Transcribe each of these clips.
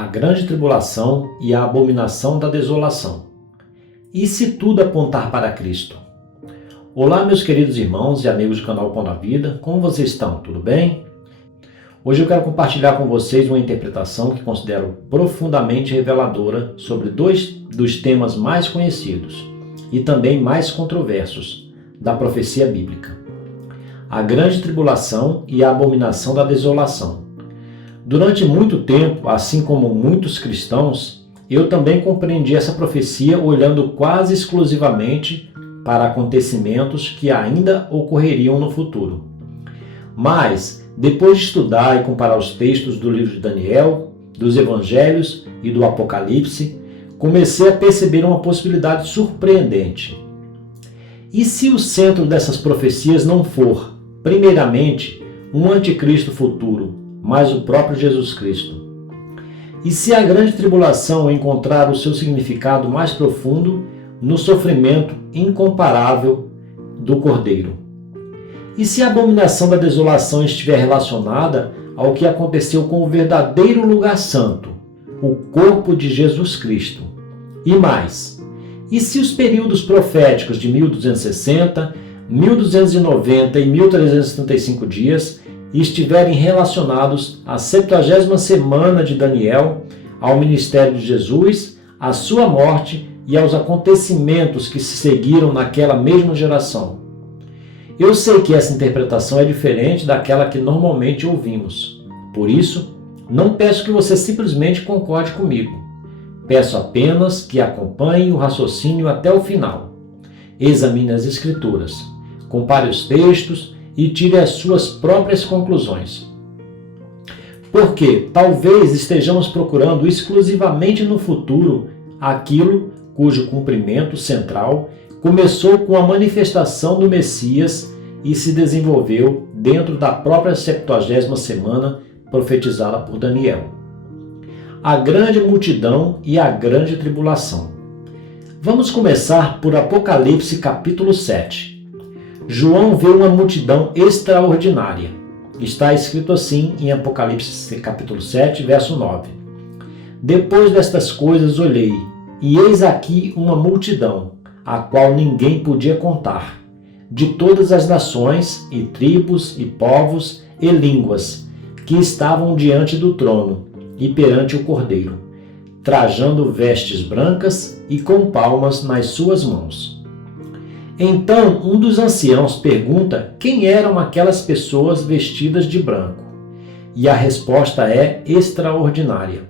a grande tribulação e a abominação da desolação. E se tudo apontar para Cristo? Olá, meus queridos irmãos e amigos do canal Pão da Vida, como vocês estão? Tudo bem? Hoje eu quero compartilhar com vocês uma interpretação que considero profundamente reveladora sobre dois dos temas mais conhecidos e também mais controversos da profecia bíblica: a grande tribulação e a abominação da desolação. Durante muito tempo, assim como muitos cristãos, eu também compreendi essa profecia olhando quase exclusivamente para acontecimentos que ainda ocorreriam no futuro. Mas, depois de estudar e comparar os textos do livro de Daniel, dos Evangelhos e do Apocalipse, comecei a perceber uma possibilidade surpreendente. E se o centro dessas profecias não for, primeiramente, um anticristo futuro, mas o próprio Jesus Cristo? E se a grande tribulação encontrar o seu significado mais profundo no sofrimento incomparável do Cordeiro? E se a abominação da desolação estiver relacionada ao que aconteceu com o verdadeiro lugar santo, o corpo de Jesus Cristo? E mais, e se os períodos proféticos de 1260, 1290 e 1375 dias estiverem relacionados à 70ª semana de Daniel, ao ministério de Jesus, à sua morte e aos acontecimentos que se seguiram naquela mesma geração? Eu sei que essa interpretação é diferente daquela que normalmente ouvimos. Por isso, não peço que você simplesmente concorde comigo. Peço apenas que acompanhe o raciocínio até o final. Examine as Escrituras, compare os textos e tire as suas próprias conclusões. Porque talvez estejamos procurando exclusivamente no futuro aquilo cujo cumprimento central começou com a manifestação do Messias e se desenvolveu dentro da própria 70ª semana profetizada por Daniel. A grande multidão e a grande tribulação. Vamos começar por Apocalipse capítulo 7. João vê uma multidão extraordinária. Está escrito assim em Apocalipse capítulo 7, verso 9. Depois destas coisas olhei, e eis aqui uma multidão, a qual ninguém podia contar, de todas as nações, e tribos, e povos, e línguas, que estavam diante do trono e perante o Cordeiro, trajando vestes brancas e com palmas nas suas mãos. Então um dos anciãos pergunta quem eram aquelas pessoas vestidas de branco, e a resposta é extraordinária.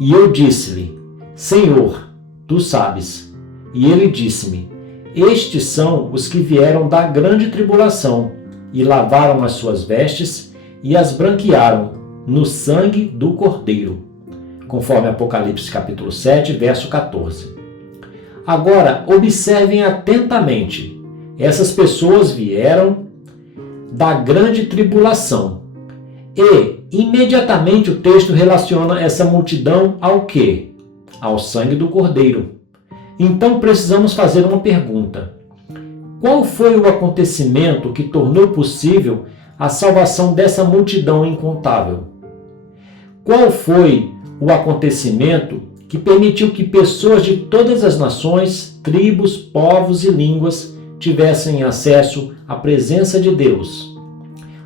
E eu disse-lhe: Senhor, tu sabes. E ele disse-me: Estes são os que vieram da grande tribulação, e lavaram as suas vestes, e as branquearam no sangue do Cordeiro. Conforme Apocalipse capítulo 7, verso 14. Agora, observem atentamente. Essas pessoas vieram da grande tribulação. E, imediatamente, o texto relaciona essa multidão ao quê? Ao sangue do Cordeiro. Então, precisamos fazer uma pergunta. Qual foi o acontecimento que tornou possível a salvação dessa multidão incontável? Qual foi o acontecimento que permitiu que pessoas de todas as nações, tribos, povos e línguas tivessem acesso à presença de Deus?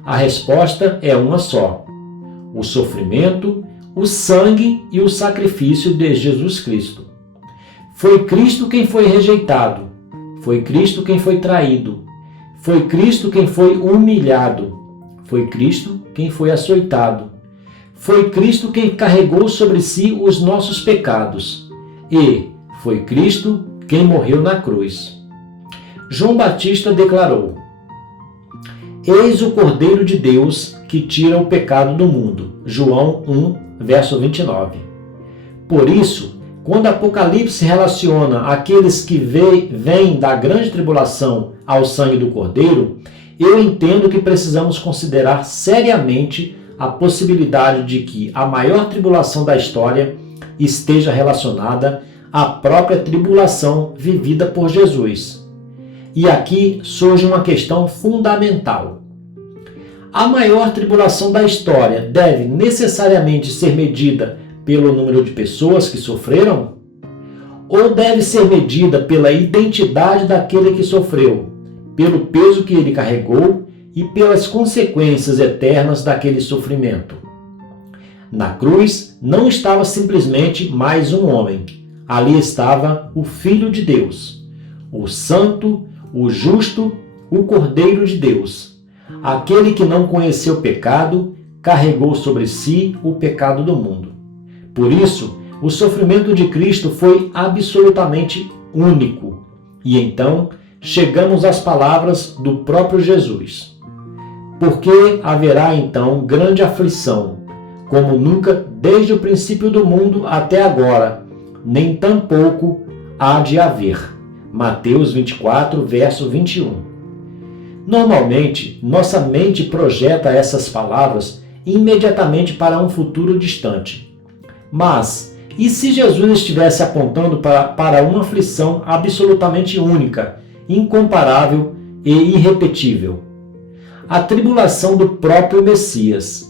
A resposta é uma só: o sofrimento, o sangue e o sacrifício de Jesus Cristo. Foi Cristo quem foi rejeitado, foi Cristo quem foi traído, foi Cristo quem foi humilhado, foi Cristo quem foi açoitado, foi Cristo quem carregou sobre si os nossos pecados, e foi Cristo quem morreu na cruz. João Batista declarou: Eis o Cordeiro de Deus que tira o pecado do mundo. João 1, verso 29. Por isso, quando Apocalipse relaciona aqueles que vêm da grande tribulação ao sangue do Cordeiro, eu entendo que precisamos considerar seriamente a possibilidade de que a maior tribulação da história esteja relacionada à própria tribulação vivida por Jesus. E aqui surge uma questão fundamental. A maior tribulação da história deve necessariamente ser medida pelo número de pessoas que sofreram? Ou deve ser medida pela identidade daquele que sofreu, pelo peso que ele carregou e pelas consequências eternas daquele sofrimento? Na cruz não estava simplesmente mais um homem. Ali estava o Filho de Deus, o Santo, o Justo, o Cordeiro de Deus. Aquele que não conheceu pecado, carregou sobre si o pecado do mundo. Por isso, o sofrimento de Cristo foi absolutamente único. E então, chegamos às palavras do próprio Jesus. Porque haverá então grande aflição, como nunca desde o princípio do mundo até agora, nem tampouco há de haver. Mateus 24, verso 21. Normalmente, nossa mente projeta essas palavras imediatamente para um futuro distante. Mas, e se Jesus estivesse apontando para uma aflição absolutamente única, incomparável e irrepetível? A tribulação do próprio Messias.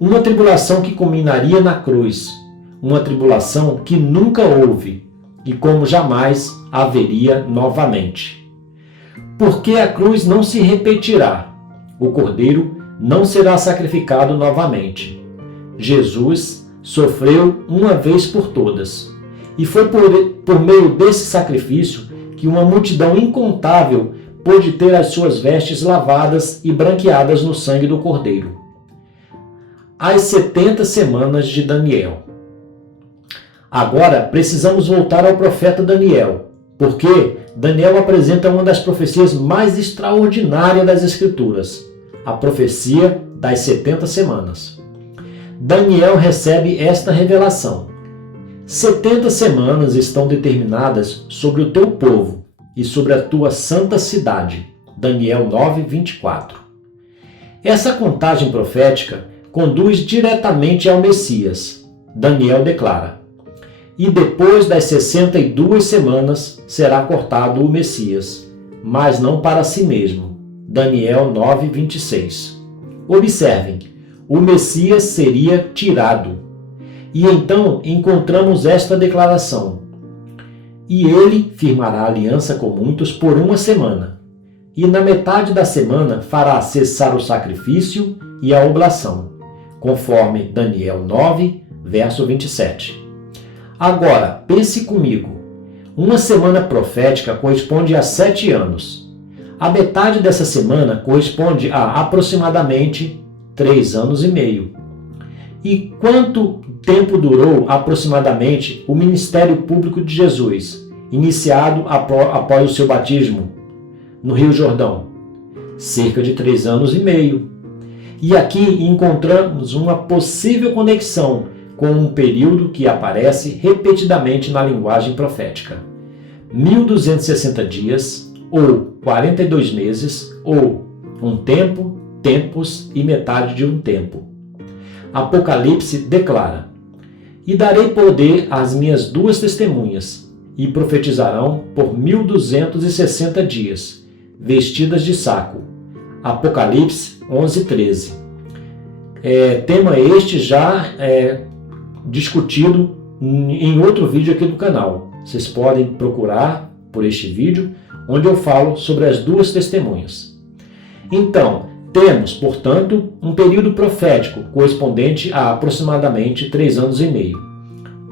Uma tribulação que culminaria na cruz. Uma tribulação que nunca houve e como jamais haveria novamente. Porque a cruz não se repetirá. O Cordeiro não será sacrificado novamente. Jesus sofreu uma vez por todas. E foi por meio desse sacrifício que uma multidão incontável pôde ter as suas vestes lavadas e branqueadas no sangue do Cordeiro. As 70 semanas de Daniel. Agora precisamos voltar ao profeta Daniel, porque Daniel apresenta uma das profecias mais extraordinárias das Escrituras, a profecia das 70 semanas. Daniel recebe esta revelação. 70 semanas estão determinadas sobre o teu povo e sobre a tua santa cidade. Daniel 9, 24. Essa contagem profética conduz diretamente ao Messias. Daniel declara: e depois das 62 semanas será cortado o Messias, mas não para si mesmo. Daniel 9, 26. Observem, o Messias seria tirado. E então encontramos esta declaração: e ele firmará aliança com muitos por uma semana, e na metade da semana fará cessar o sacrifício e a oblação, conforme Daniel 9, verso 27. Agora, pense comigo. Uma semana profética corresponde a 7 anos. A metade dessa semana corresponde a aproximadamente 3 anos e meio. E quanto tempo durou aproximadamente o ministério público de Jesus, iniciado após o seu batismo no Rio Jordão? Cerca de 3 anos e meio. E aqui encontramos uma possível conexão com um período que aparece repetidamente na linguagem profética: 1260 dias, ou 42 meses, ou um tempo, tempos e metade de um tempo. Apocalipse declara: e darei poder às minhas 2 testemunhas, e profetizarão por 1260 dias, vestidas de saco. Apocalipse 11, 13. Tema este já discutido em outro vídeo aqui do canal. Vocês podem procurar por este vídeo, onde eu falo sobre as 2 testemunhas. Então, temos, portanto, um período profético correspondente a aproximadamente 3 anos e meio.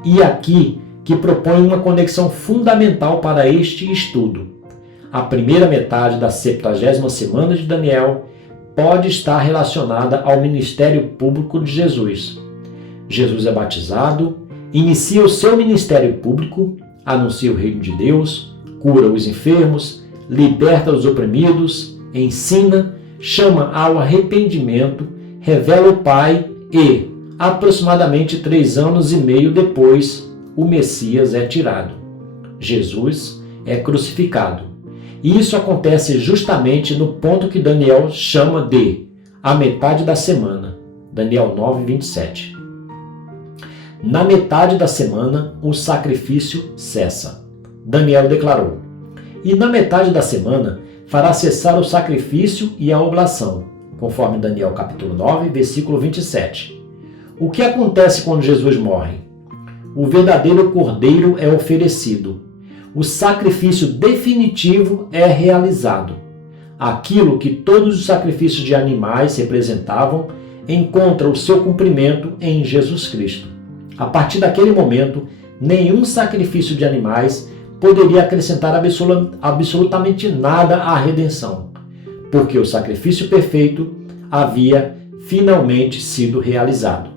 E aqui que propõe uma conexão fundamental para este estudo. A primeira metade da 70ª semana de Daniel pode estar relacionada ao ministério público de Jesus. Jesus é batizado, inicia o seu ministério público, anuncia o reino de Deus, cura os enfermos, liberta os oprimidos, ensina, chama ao arrependimento, revela o Pai e, aproximadamente 3 anos e meio depois, o Messias é tirado. Jesus é crucificado. E isso acontece justamente no ponto que Daniel chama de a metade da semana. Daniel 9, 27. Na metade da semana, o sacrifício cessa. Daniel declarou: e na metade da semana fará cessar o sacrifício e a oblação, conforme Daniel capítulo 9, versículo 27. O que acontece quando Jesus morre? o verdadeiro cordeiro é oferecido. O sacrifício definitivo é realizado. Aquilo que todos os sacrifícios de animais representavam encontra o seu cumprimento em Jesus Cristo. A partir daquele momento, nenhum sacrifício de animais poderia acrescentar absolutamente nada à redenção, porque o sacrifício perfeito havia finalmente sido realizado.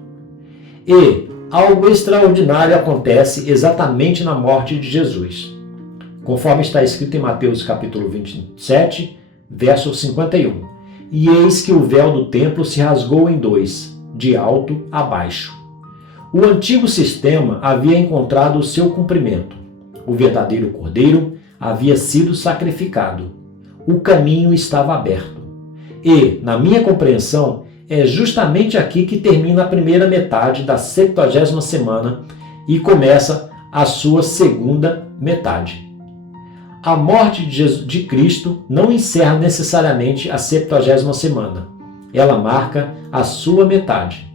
E algo extraordinário acontece exatamente na morte de Jesus, conforme está escrito em Mateus capítulo 27, verso 51. E eis que o véu do templo se rasgou em dois, de alto a baixo. O antigo sistema havia encontrado o seu cumprimento. O verdadeiro cordeiro havia sido sacrificado. O caminho estava aberto. E, na minha compreensão, é justamente aqui que termina a primeira metade da 70ª semana e começa a sua segunda metade. A morte de Cristo não encerra necessariamente a 70ª semana. Ela marca a sua metade.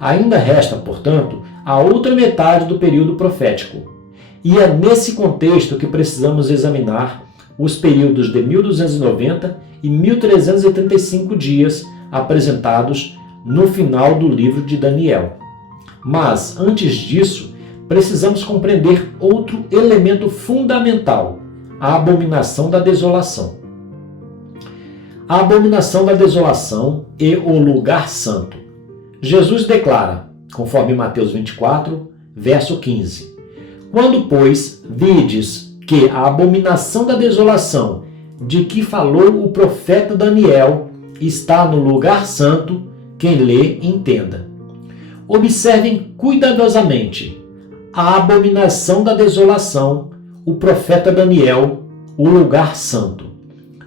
Ainda resta, portanto, a outra metade do período profético. E é nesse contexto que precisamos examinar os períodos de 1290 e 1335 dias apresentados no final do livro de Daniel. Mas, antes disso, precisamos compreender outro elemento fundamental: a abominação da desolação. A abominação da desolação e o lugar santo. Jesus declara, conforme Mateus 24, verso 15: Quando, pois, vides que a abominação da desolação, de que falou o profeta Daniel, está no lugar santo, quem lê, entenda. Observem cuidadosamente a abominação da desolação, o profeta Daniel, o lugar santo.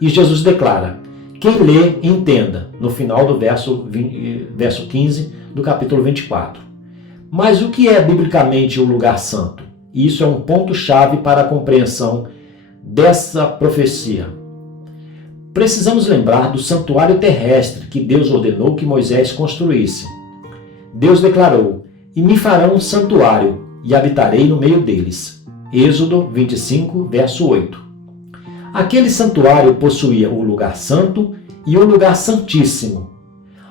E Jesus declara: quem lê, entenda, no final do verso 15 do capítulo 24. Mas o que é biblicamente o lugar santo? Isso é um ponto-chave para a compreensão dessa profecia. Precisamos lembrar do santuário terrestre que Deus ordenou que Moisés construísse. Deus declarou: e me farão um santuário, e habitarei no meio deles. Êxodo 25, verso 8. Aquele santuário possuía o lugar santo e o lugar santíssimo.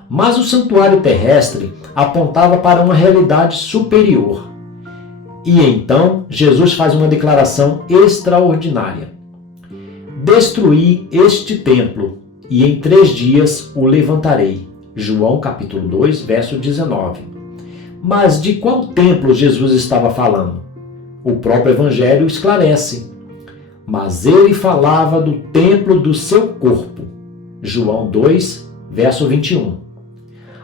Mas o santuário terrestre apontava para uma realidade superior. E então Jesus faz uma declaração extraordinária: destruí este templo, e em 3 dias o levantarei. João capítulo 2, verso 19. Mas de qual templo Jesus estava falando? O próprio Evangelho esclarece: mas ele falava do templo do seu corpo. João 2, verso 21.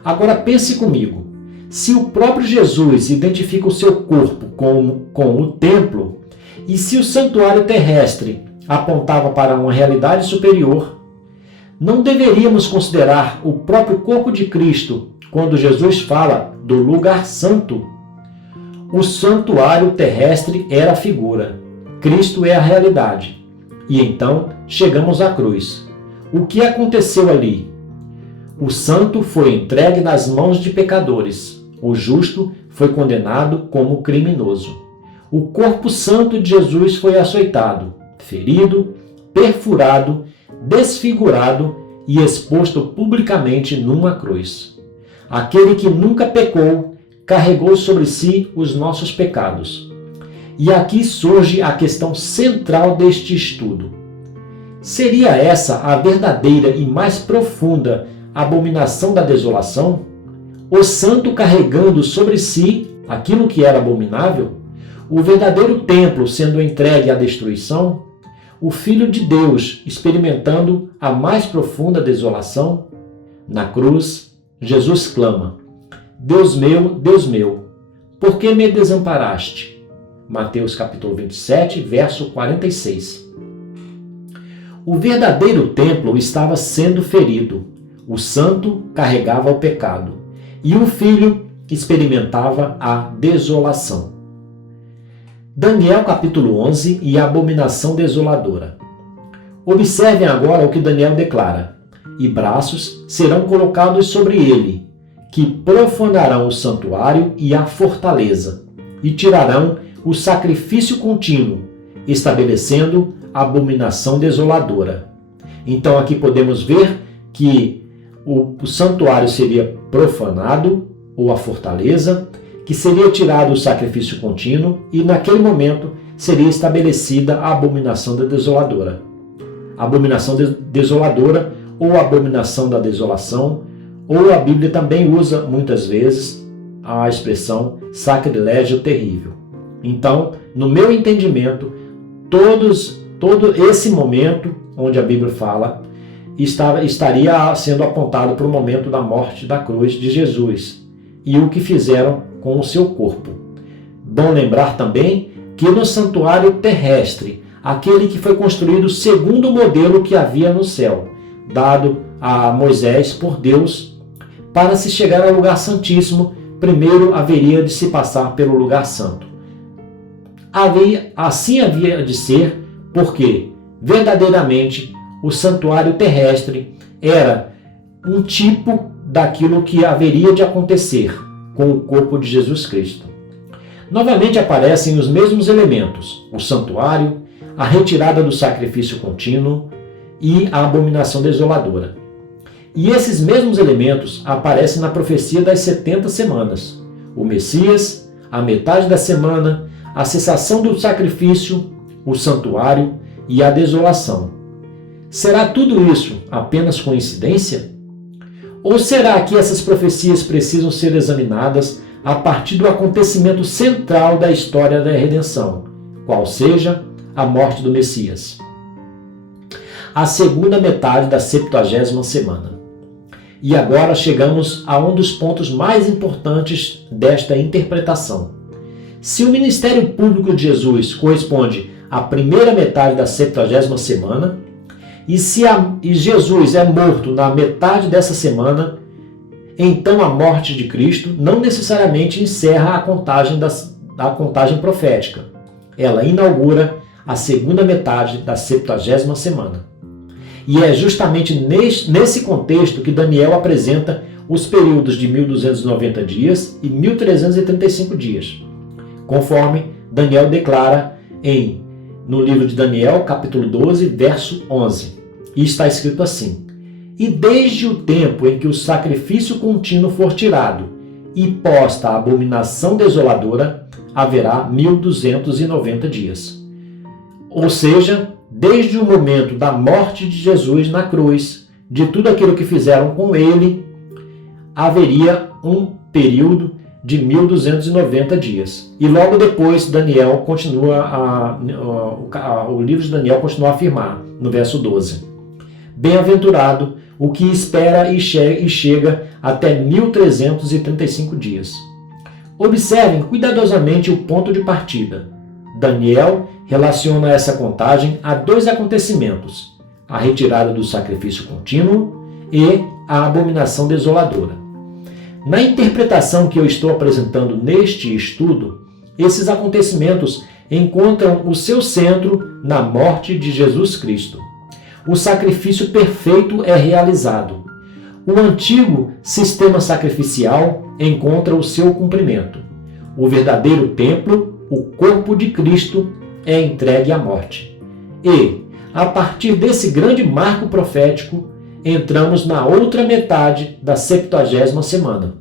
Agora pense comigo: se o próprio Jesus identifica o seu corpo com o templo, e se o santuário terrestre apontava para uma realidade superior, não deveríamos considerar o próprio corpo de Cristo quando Jesus fala do lugar santo? O santuário terrestre era a figura, Cristo é a realidade. E então chegamos à cruz. O que aconteceu ali? O santo foi entregue nas mãos de pecadores. O justo foi condenado como criminoso. O corpo santo de Jesus foi açoitado, ferido, perfurado, desfigurado e exposto publicamente numa cruz. Aquele que nunca pecou carregou sobre si os nossos pecados. E aqui surge a questão central deste estudo. Seria essa a verdadeira e mais profunda abominação da desolação? O santo carregando sobre si aquilo que era abominável? O verdadeiro templo sendo entregue à destruição? O Filho de Deus experimentando a mais profunda desolação? Na cruz, Jesus clama: Deus meu, por que me desamparaste? Mateus capítulo 27, verso 46. O verdadeiro templo estava sendo ferido, o santo carregava o pecado, e o Filho experimentava a desolação. Daniel capítulo 11 e a abominação desoladora. Observem agora o que Daniel declara: e braços serão colocados sobre ele, que profanarão o santuário e a fortaleza. e tirarão o sacrifício contínuo, estabelecendo a abominação desoladora. Então aqui podemos ver que o santuário seria profanado, ou a fortaleza, que seria tirado o sacrifício contínuo e naquele momento seria estabelecida a abominação da desoladora. A abominação desoladora ou a abominação da desolação, ou a Bíblia também usa muitas vezes a expressão sacrilégio terrível. Então, no meu entendimento, todo esse momento onde a Bíblia fala estaria sendo apontado para o momento da morte da cruz de Jesus e o que fizeram com o seu corpo. Bom lembrar também que no santuário terrestre, aquele que foi construído segundo o modelo que havia no céu, dado a Moisés por Deus, para se chegar ao lugar santíssimo, primeiro haveria de se passar pelo lugar santo. Assim havia de ser, porque verdadeiramente o santuário terrestre era um tipo daquilo que haveria de acontecer com o corpo de Jesus Cristo. Novamente aparecem os mesmos elementos: o santuário, a retirada do sacrifício contínuo e a abominação desoladora. E esses mesmos elementos aparecem na profecia das 70 semanas: o Messias, a metade da semana, a cessação do sacrifício, o santuário e a desolação. Será tudo isso apenas coincidência? Ou será que essas profecias precisam ser examinadas a partir do acontecimento central da história da redenção, qual seja a morte do Messias? A segunda metade da 70ª semana. E agora chegamos a um dos pontos mais importantes desta interpretação. Se o ministério público de Jesus corresponde à primeira metade da 70ª semana, e se Jesus é morto na metade dessa semana, então a morte de Cristo não necessariamente encerra a contagem profética. Ela inaugura a segunda metade da 70ª semana. E é justamente nesse contexto que Daniel apresenta os períodos de 1290 dias e 1335 dias, conforme Daniel declara no livro de Daniel, capítulo 12, verso 11. E está escrito assim: e desde o tempo em que o sacrifício contínuo for tirado e posta a abominação desoladora, haverá 1290 dias. Ou seja, desde o momento da morte de Jesus na cruz, de tudo aquilo que fizeram com ele, haveria um período de 1290 dias. E logo depois, Daniel o livro de Daniel continua a afirmar, no verso 12: bem-aventurado o que espera e chega até 1335 dias. Observem cuidadosamente o ponto de partida. Daniel relaciona essa contagem a dois acontecimentos: a retirada do sacrifício contínuo e a abominação desoladora. Na interpretação que eu estou apresentando neste estudo, esses acontecimentos encontram o seu centro na morte de Jesus Cristo. O sacrifício perfeito é realizado. O antigo sistema sacrificial encontra o seu cumprimento. O verdadeiro templo, o corpo de Cristo, é entregue à morte. E, a partir desse grande marco profético, entramos na outra metade da 70ª semana.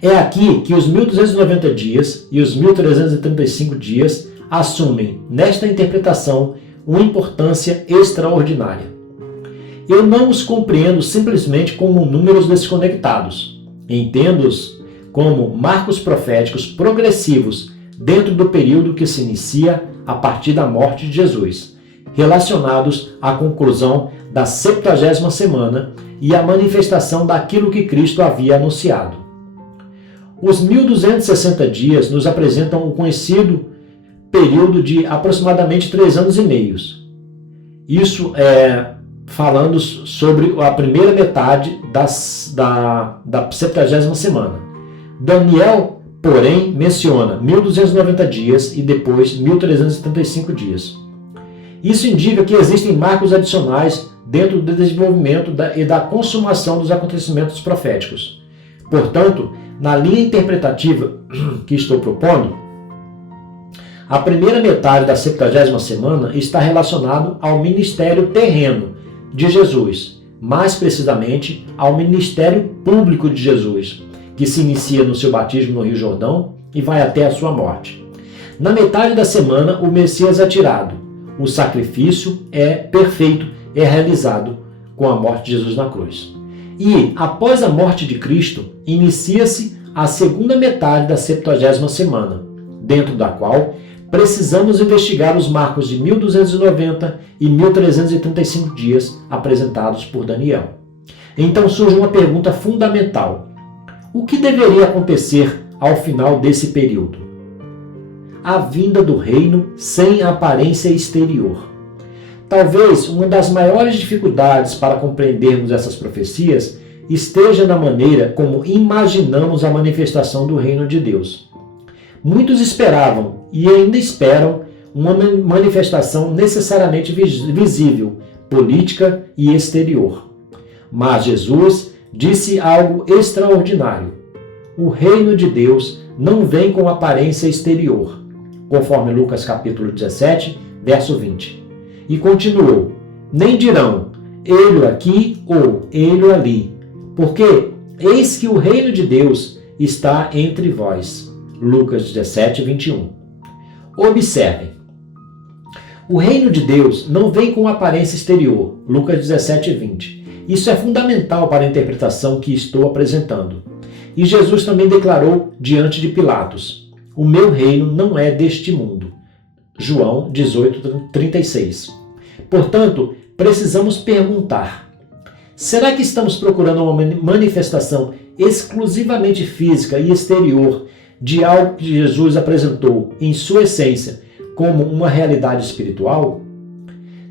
É aqui que os 1290 dias e os 1335 dias assumem, nesta interpretação, uma importância extraordinária. Eu não os compreendo simplesmente como números desconectados. Entendo-os como marcos proféticos progressivos dentro do período que se inicia a partir da morte de Jesus, relacionados à conclusão da 70ª semana e à manifestação daquilo que Cristo havia anunciado. Os 1260 dias nos apresentam o conhecido período de aproximadamente 3 anos e meio. Isso é falando sobre a primeira metade da 70ª semana. Daniel, porém, menciona 1290 dias e depois 1335 dias. Isso indica que existem marcos adicionais dentro do desenvolvimento e da consumação dos acontecimentos proféticos. Portanto, na linha interpretativa que estou propondo, a primeira metade da 70ª semana está relacionado ao ministério terreno de Jesus, mais precisamente ao ministério público de Jesus, que se inicia no seu batismo no Rio Jordão e vai até a sua morte. Na metade da semana, o Messias é tirado. O sacrifício é perfeito, é realizado com a morte de Jesus na cruz. E, após a morte de Cristo, inicia-se a segunda metade da 70ª semana, dentro da qual precisamos investigar os marcos de 1290 e 1335 dias apresentados por Daniel. Então surge uma pergunta fundamental. O que deveria acontecer ao final desse período? A vinda do reino sem aparência exterior. Talvez uma das maiores dificuldades para compreendermos essas profecias esteja na maneira como imaginamos a manifestação do reino de Deus. Muitos esperavam e ainda esperam uma manifestação necessariamente visível, política e exterior. Mas Jesus disse algo extraordinário. O reino de Deus não vem com aparência exterior, conforme Lucas capítulo 17, verso 20. E continuou, nem dirão, ele aqui ou ele ali, porque eis que o reino de Deus está entre vós. Lucas 17, 21. Observem, o reino de Deus não vem com aparência exterior. Lucas 17, 20. Isso é fundamental para a interpretação que estou apresentando. E Jesus também declarou diante de Pilatos, o meu reino não é deste mundo. João 18, 36. Portanto, precisamos perguntar, será que estamos procurando uma manifestação exclusivamente física e exterior de algo que Jesus apresentou em sua essência como uma realidade espiritual?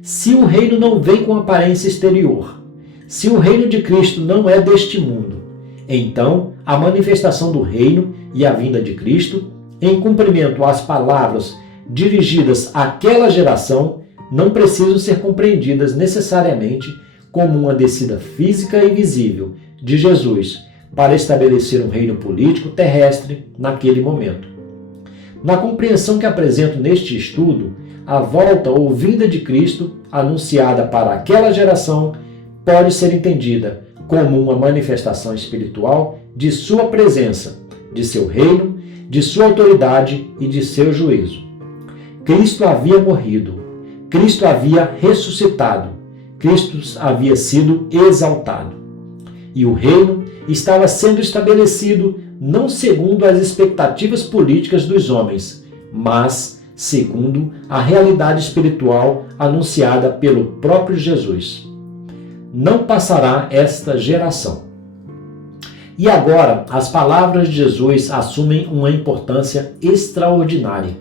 Se o reino não vem com aparência exterior, se o reino de Cristo não é deste mundo, então a manifestação do reino e a vinda de Cristo, em cumprimento às palavras dirigidas àquela geração, não precisam ser compreendidas necessariamente como uma descida física e visível de Jesus para estabelecer um reino político terrestre naquele momento. Na compreensão que apresento neste estudo, a volta ou vinda de Cristo, anunciada para aquela geração, pode ser entendida como uma manifestação espiritual de sua presença, de seu reino, de sua autoridade e de seu juízo. Cristo havia morrido, Cristo havia ressuscitado, Cristo havia sido exaltado. E o reino estava sendo estabelecido não segundo as expectativas políticas dos homens, mas segundo a realidade espiritual anunciada pelo próprio Jesus. Não passará esta geração. E agora, as palavras de Jesus assumem uma importância extraordinária.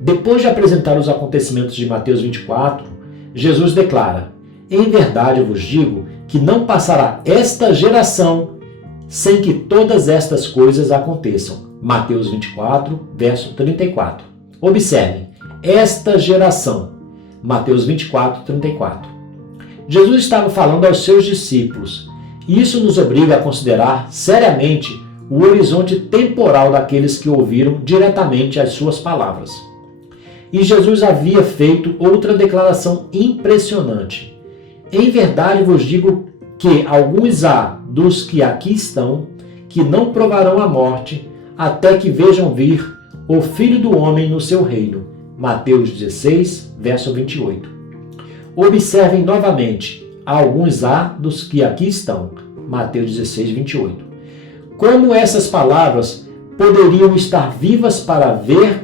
Depois de apresentar os acontecimentos de Mateus 24, Jesus declara, em verdade eu vos digo que não passará esta geração sem que todas estas coisas aconteçam. Mateus 24, verso 34. Observem, esta geração. Mateus 24, 34. Jesus estava falando aos seus discípulos. Isso nos obriga a considerar seriamente o horizonte temporal daqueles que ouviram diretamente as suas palavras. E Jesus havia feito outra declaração impressionante. Em verdade vos digo que alguns há dos que aqui estão, que não provarão a morte, até que vejam vir o Filho do Homem no seu reino. Mateus 16, verso 28. Observem novamente, alguns há dos que aqui estão. Mateus 16, 28. Como essas palavras poderiam estar vivas para ver?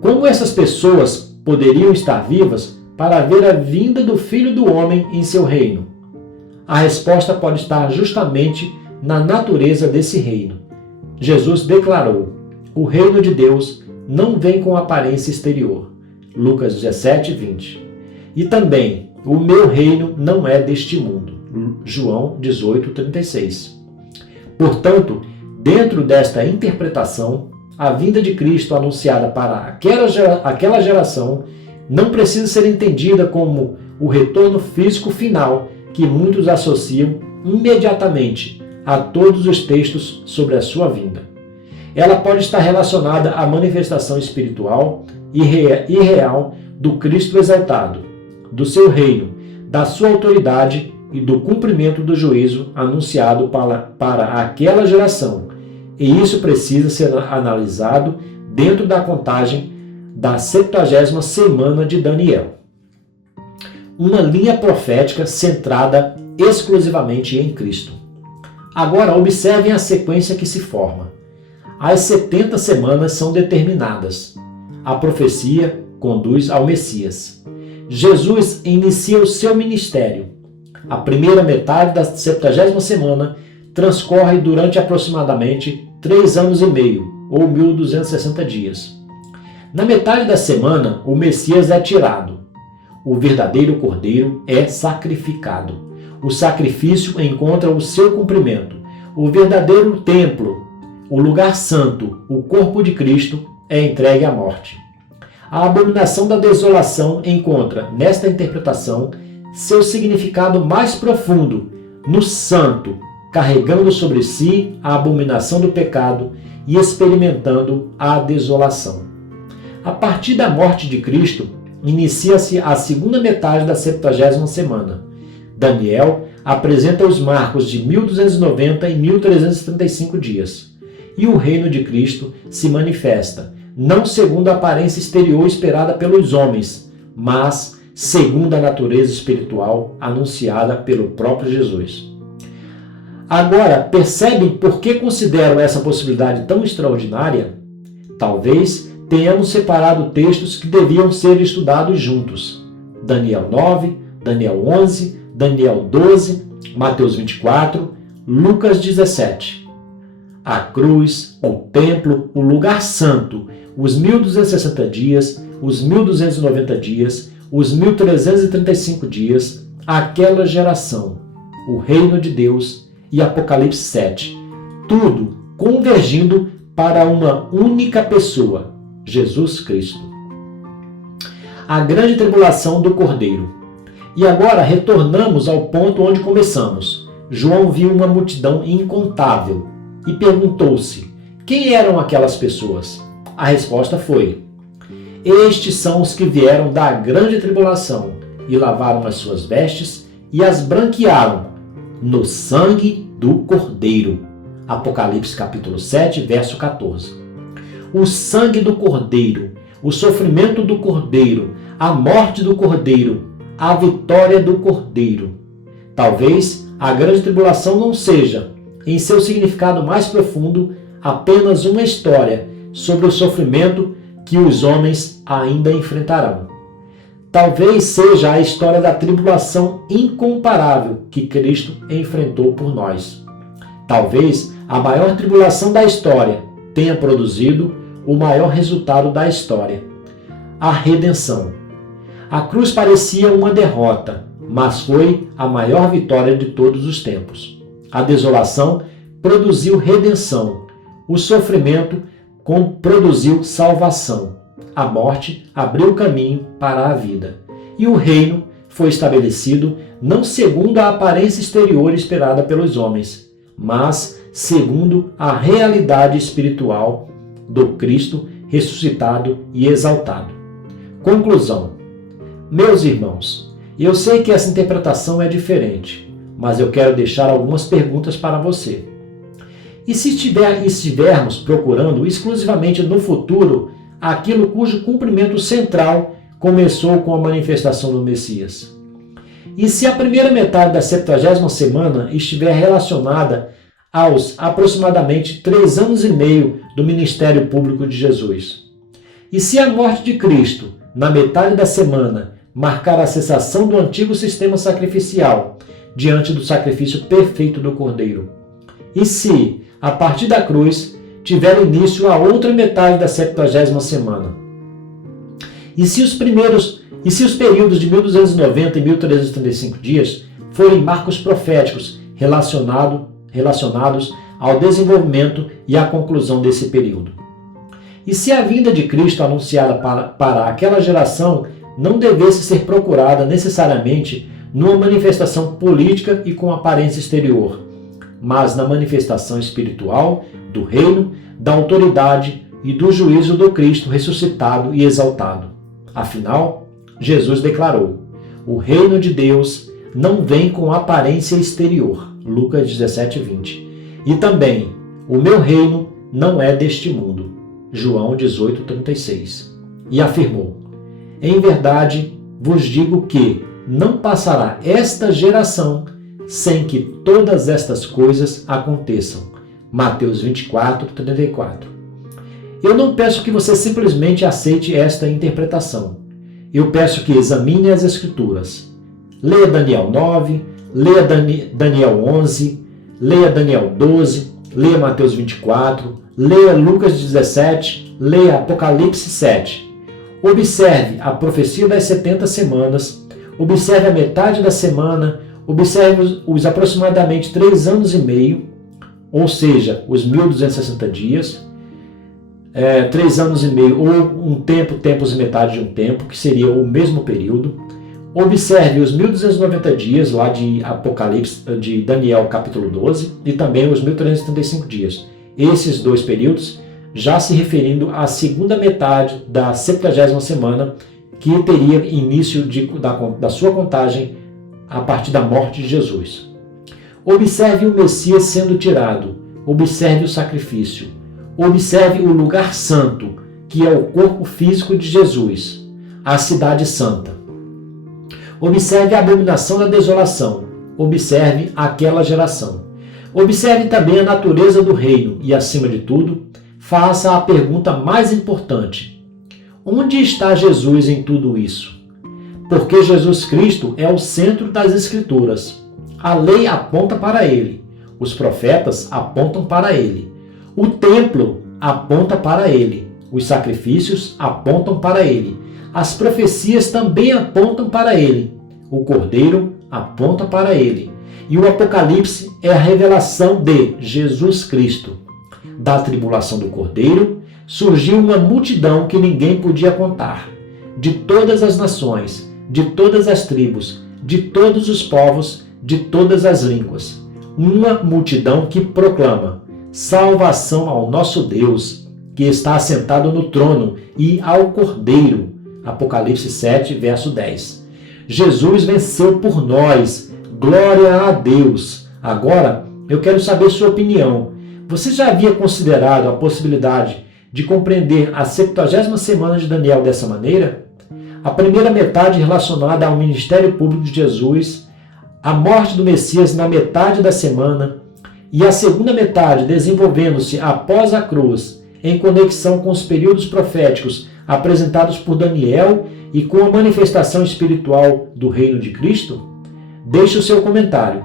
Como essas pessoas poderiam estar vivas para ver a vinda do Filho do Homem em seu reino? A resposta pode estar justamente na natureza desse reino. Jesus declarou, o reino de Deus não vem com aparência exterior. Lucas 17, 20. E também, o meu reino não é deste mundo. João 18, 36. Portanto, dentro desta interpretação, a vinda de Cristo anunciada para aquela geração não precisa ser entendida como o retorno físico final que muitos associam imediatamente a todos os textos sobre a sua vinda. Ela pode estar relacionada à manifestação espiritual e real do Cristo exaltado, do seu reino, da sua autoridade e do cumprimento do juízo anunciado para aquela geração. E isso precisa ser analisado dentro da contagem da 70ª semana de Daniel. Uma linha profética centrada exclusivamente em Cristo. Agora observem a sequência que se forma. As 70 semanas são determinadas. A profecia conduz ao Messias. Jesus inicia o seu ministério. A primeira metade da 70ª semana transcorre durante aproximadamente 3 anos e meio, ou 1260 dias. Na metade da semana, o Messias é tirado. O verdadeiro cordeiro é sacrificado. O sacrifício encontra o seu cumprimento. O verdadeiro templo, o lugar santo, o corpo de Cristo, é entregue à morte. A abominação da desolação encontra, nesta interpretação, seu significado mais profundo no santo, carregando sobre si a abominação do pecado e experimentando a desolação. A partir da morte de Cristo, inicia-se a segunda metade da 70ª semana. Daniel apresenta os marcos de 1290 e 1335 dias. E o reino de Cristo se manifesta, não segundo a aparência exterior esperada pelos homens, mas segundo a natureza espiritual anunciada pelo próprio Jesus. Agora, percebem por que considero essa possibilidade tão extraordinária? Talvez tenhamos separado textos que deviam ser estudados juntos. Daniel 9, Daniel 11, Daniel 12, Mateus 24, Lucas 17. A cruz, o templo, o lugar santo, os 1260 dias, os 1290 dias, os 1335 dias, aquela geração, o reino de Deus e Apocalipse 7. Tudo convergindo para uma única pessoa, Jesus Cristo. A grande tribulação do Cordeiro. E agora retornamos ao ponto onde começamos. João viu uma multidão incontável e perguntou-se: quem eram aquelas pessoas? A resposta foi: estes são os que vieram da grande tribulação e lavaram as suas vestes e as branquearam no sangue do Cordeiro. Apocalipse capítulo 7, verso 14. O sangue do Cordeiro, o sofrimento do Cordeiro, a morte do Cordeiro, a vitória do Cordeiro. Talvez a grande tribulação não seja, em seu significado mais profundo, apenas uma história sobre o sofrimento que os homens ainda enfrentarão. Talvez seja a história da tribulação incomparável que Cristo enfrentou por nós. Talvez a maior tribulação da história tenha produzido o maior resultado da história: a redenção. A cruz parecia uma derrota, mas foi a maior vitória de todos os tempos. A desolação produziu redenção. O sofrimento produziu salvação. A morte abriu caminho para a vida. E o reino foi estabelecido não segundo a aparência exterior esperada pelos homens, mas segundo a realidade espiritual do Cristo ressuscitado e exaltado. Conclusão. Meus irmãos, eu sei que essa interpretação é diferente, mas eu quero deixar algumas perguntas para você. E se estivermos procurando exclusivamente no futuro aquilo cujo cumprimento central começou com a manifestação do Messias? E se a primeira metade da 70ª semana estiver relacionada aos aproximadamente 3 anos e meio do ministério público de Jesus? E se a morte de Cristo, na metade da semana, marcar a cessação do antigo sistema sacrificial diante do sacrifício perfeito do Cordeiro? E se, a partir da cruz, tiver início a outra metade da 70ª semana? E se os períodos de 1290 e 1335 dias forem marcos proféticos relacionados ao desenvolvimento e à conclusão desse período? E se a vinda de Cristo anunciada para aquela geração não devesse ser procurada necessariamente numa manifestação política e com aparência exterior, mas na manifestação espiritual do reino, da autoridade e do juízo do Cristo ressuscitado e exaltado. Afinal, Jesus declarou: o reino de Deus não vem com aparência exterior. Lucas 17:20. E também, o meu reino não é deste mundo. João 18:36. E afirmou: em verdade vos digo que não passará esta geração sem que todas estas coisas aconteçam. Mateus 24:34. Eu não peço que você simplesmente aceite esta interpretação. Eu peço que examine as Escrituras. Leia Daniel 9, leia Daniel 11, leia Daniel 12, leia Mateus 24, leia Lucas 17, leia Apocalipse 7. Observe a profecia das 70 semanas, observe a metade da semana, observe os aproximadamente 3 anos e meio, ou seja, os 1260 dias, 3 anos e meio, ou um tempo, tempos e metade de um tempo, que seria o mesmo período. Observe os 1290 dias lá de Apocalipse, de Daniel capítulo 12, e também os 1375 dias. Esses 2 períodos já se referindo à segunda metade da 70ª semana, que teria início da sua contagem a partir da morte de Jesus. Observe o Messias sendo tirado, observe o sacrifício, observe o lugar santo, que é o corpo físico de Jesus, a cidade santa. Observe a abominação da desolação, observe aquela geração. Observe também a natureza do reino e, acima de tudo, faça a pergunta mais importante: onde está Jesus em tudo isso? Porque Jesus Cristo é o centro das Escrituras. A lei aponta para ele, os profetas apontam para ele, o templo aponta para ele, os sacrifícios apontam para ele, as profecias também apontam para ele, o Cordeiro aponta para ele, e o Apocalipse é a revelação de Jesus Cristo. Da tribulação do Cordeiro surgiu uma multidão que ninguém podia contar, de todas as nações, de todas as tribos, de todos os povos, de todas as línguas. Uma multidão que proclama salvação ao nosso Deus, que está assentado no trono, e ao Cordeiro. Apocalipse 7, verso 10. Jesus venceu por nós. Glória a Deus. Agora, eu quero saber sua opinião. Você já havia considerado a possibilidade de compreender a 70ª semana de Daniel dessa maneira? A primeira metade relacionada ao ministério público de Jesus, a morte do Messias na metade da semana, e a segunda metade desenvolvendo-se após a cruz, em conexão com os períodos proféticos apresentados por Daniel e com a manifestação espiritual do reino de Cristo? Deixe o seu comentário.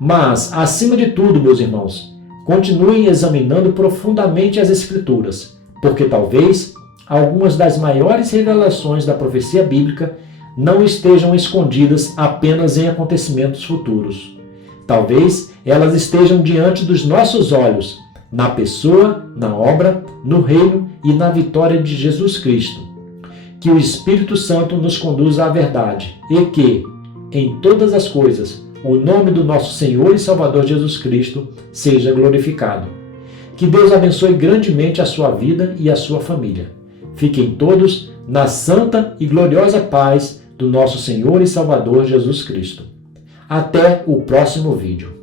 Mas, acima de tudo, meus irmãos, continuem examinando profundamente as Escrituras, porque talvez algumas das maiores revelações da profecia bíblica não estejam escondidas apenas em acontecimentos futuros. Talvez elas estejam diante dos nossos olhos, na pessoa, na obra, no reino e na vitória de Jesus Cristo. Que o Espírito Santo nos conduza à verdade e que, em todas as coisas, o nome do nosso Senhor e Salvador Jesus Cristo seja glorificado. Que Deus abençoe grandemente a sua vida e a sua família. Fiquem todos na santa e gloriosa paz do nosso Senhor e Salvador Jesus Cristo. Até o próximo vídeo.